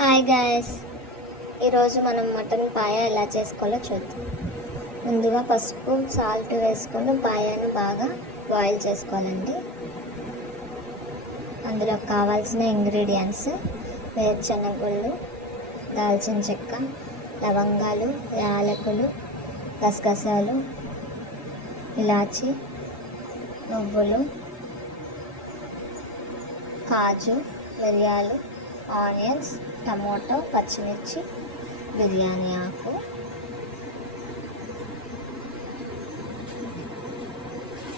Hi guys ఈరోజు మనం mutton పాయ ఎలా చేసుకోవాలో చూద్దాం. ముందుగా పసుపు సాల్ట్ వేసుకొని పాయను బాగా బాయిల్ చేసుకోవాలండి. అందులో కావాల్సిన ఇంగ్రీడియంట్స్ వేరుశనగుళ్ళు దాల్చిన చెక్క లవంగాలు యాలకులు గసగసాలు ఇలాచి నువ్వులు కాజు మిరియాలు ఆనియన్స్ టమోటో పచ్చిమిర్చి బిర్యానీ ఆకు.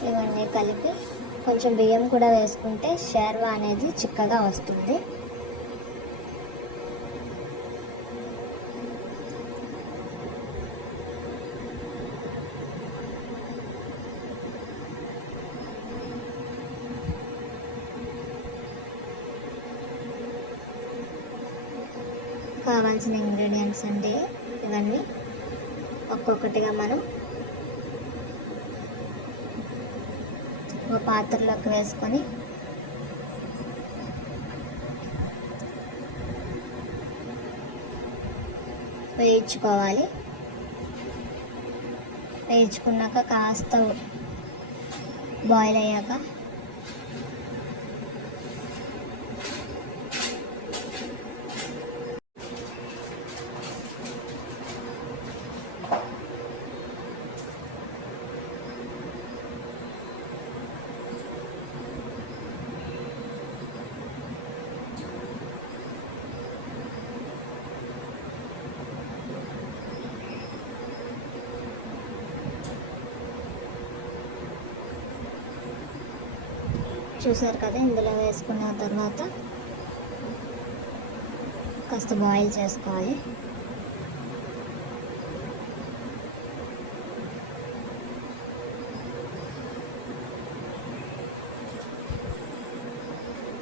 ఇవన్నీ కలిపి కొంచెం బియ్యం కూడా వేసుకుంటే షేర్వా అనేది చిక్కగా వస్తుంది. కావాల్సిన ఇంగ్రీడియంట్స్ అంటే ఇవన్నీ. ఒక్కొక్కటిగా మనం ఒక పాత్రలోకి వేసుకొని వేయించుకోవాలి. వేయించుకున్నాక కాస్త బాయిల్ అయ్యాక చూసారు కదా ఇందులో వేసుకున్న తర్వాత కాస్త బాయిల్ చేసుకోవాలి.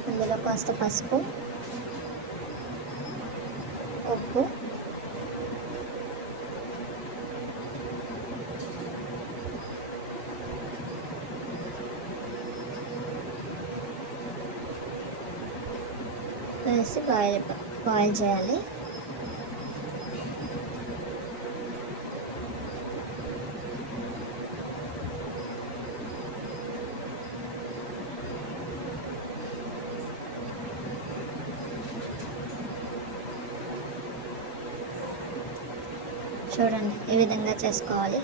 ఇందులో కాస్త పసుపు వేసి బాయిల్ బాయిల్ చేయాలి. చూడండి ఈ విధంగా చేసుకోవాలి.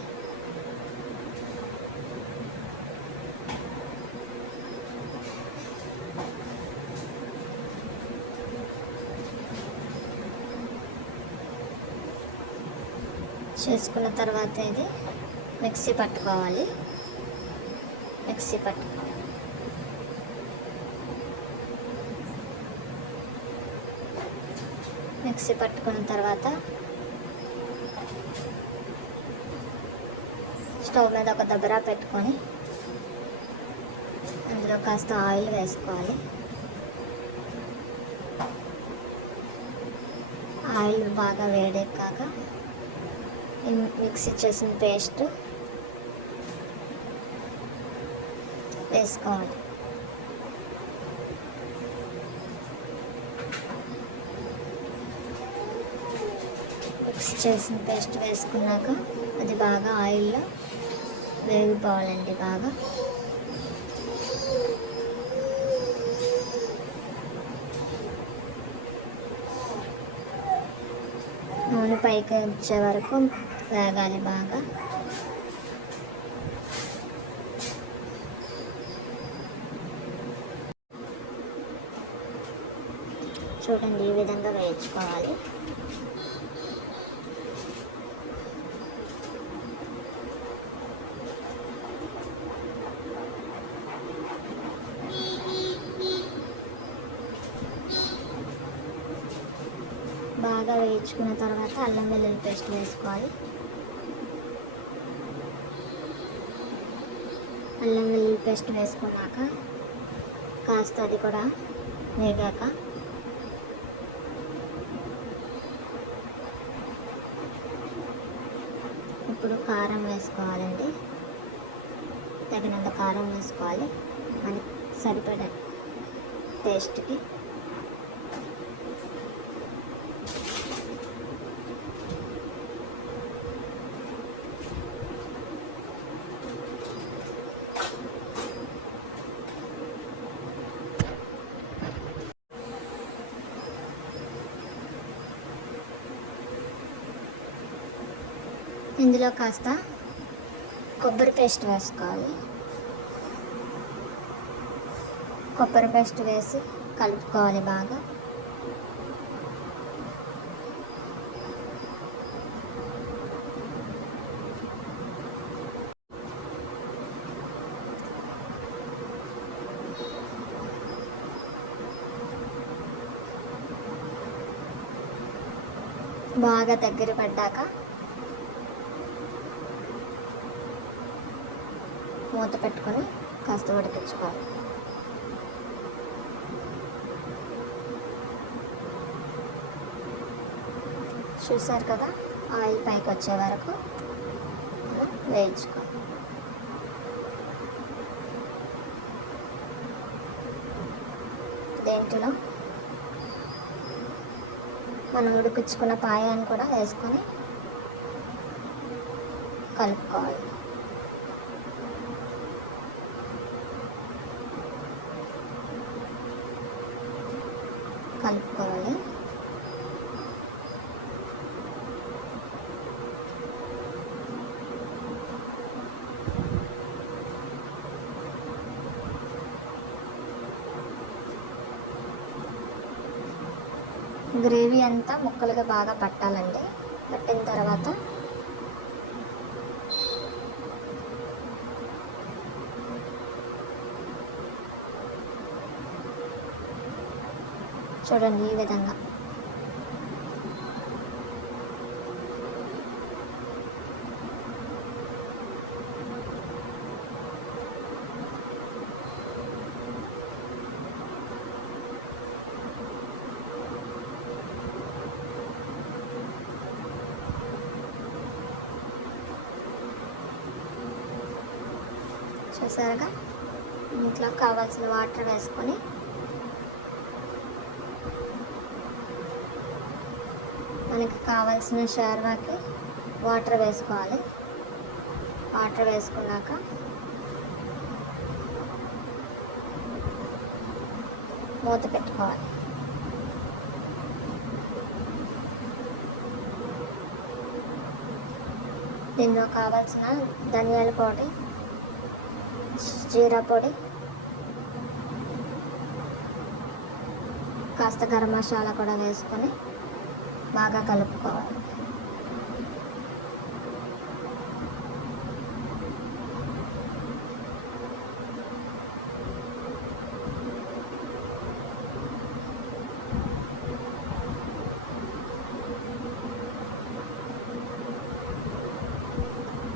చేసుకున్న తర్వాత ఇది మిక్సీ పట్టుకోవాలి. మిక్సీ పట్టుకోవాలి. మిక్సీ పట్టుకున్న తర్వాత స్టవ్ మీద ఒక దబరా పెట్టుకొని అందులో కాస్త ఆయిల్ వేసుకోవాలి. ఆయిల్ బాగా వేడెక్కాక మిక్సీ చేసిన పేస్ట్ వేసుకోవాలి. మిక్స్ చేసిన పేస్ట్ వేసుకున్నాక అది బాగా ఆయిల్లో వేగిపోవాలండి బాగా. నూనె పైకి వచ్చే వరకు వేగాలి బాగా. చూడండి ఈ విధంగా వేయించుకోవాలి. బాగా వేయించుకున్న తర్వాత అల్లం వెల్లుల్లి పేస్ట్ వేసుకోవాలి. అల్లం వెల్లుల్లి పేస్ట్ వేసుకున్నాక కాస్త అది కూడా వేగాక. ఇప్పుడు కారం వేసుకోవాలండి. తగినంత కారం వేసుకోవాలి. మనకి సరిపడే టేస్ట్కి. ఇందులో కాస్త కొబ్బరి పేస్ట్ వేసుకోవాలి. కొబ్బరి పేస్ట్ వేసి కలుపుకోవాలి బాగా. బాగా దగ్గర పడ్డాక మూత పెట్టుకొని కాస్త ఉడికించుకోవాలి చూసారు కదా ఆయిల్ పైకి వచ్చే వరకు వేయించుకోవాలి. దేంట్లో మనం ఉడికించుకున్న పాయాన్ని కూడా వేసుకొని కలుపుకోవాలి. కలుపుకోవాలి. గ్రేవీ అంతా ముక్కలుగా బాగా పట్టాలండి. పట్టిన తర్వాత చూడండి ఈ విధంగా. చూసారుగా? ఇంట్లో కావాల్సిన వాటర్ వేసుకొని మనకి కావాల్సిన షార్వాకి వాటర్ వేసుకోవాలి. వాటర్ వేసుకున్నాక మూత పెట్టుకోవాలి. దీనిలో కావాల్సిన ధనియాల పొడి జీరా పొడి కాస్త గరం మసాలా కూడా వేసుకొని బాగా కలుపుకోవాలి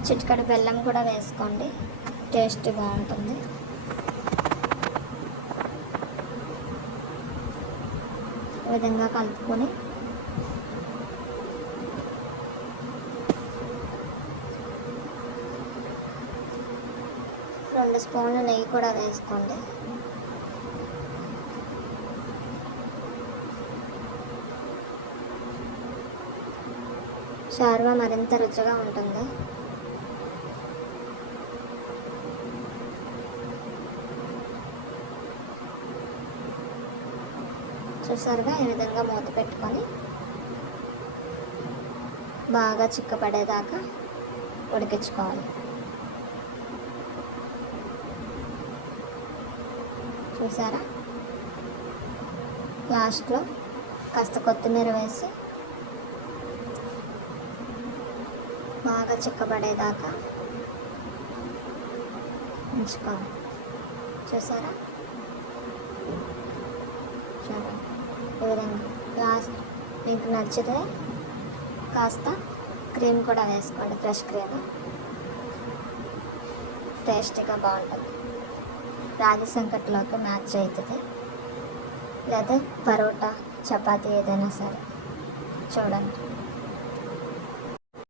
చిటికడి బెల్లం కూడా వేసుకోండి. టేస్ట్ బాగుంటుంది ఈ విధంగా కలుపుకొని రెండు స్పూన్లు నెయ్యి కూడా వేసుకోండి. షార్వా మరింత రుచిగా ఉంటుంది. చూసారుగా? ఈ విధంగా మూత పెట్టుకొని బాగా చిక్కపడేదాకా ఉడికించుకోవాలి. చూసారా? లాస్ట్లో కాస్త కొత్తిమీర వేసి బాగా చిక్కబడేదాకా ఉంచుకోవాలి. చూసారా? చూడండి. ఈ విధంగా లాస్ట్ మీకు నచ్చితే కాస్త క్రీమ్ కూడా వేసుకోండి ఫ్రెష్ క్రీమ్. టేస్టీగా బాగుంటుంది. రాగి సంకట్లోకి మ్యాచ్ అవుతుంది. లేదా పరోటా చపాతీ ఏదైనా సరే. చూడండి.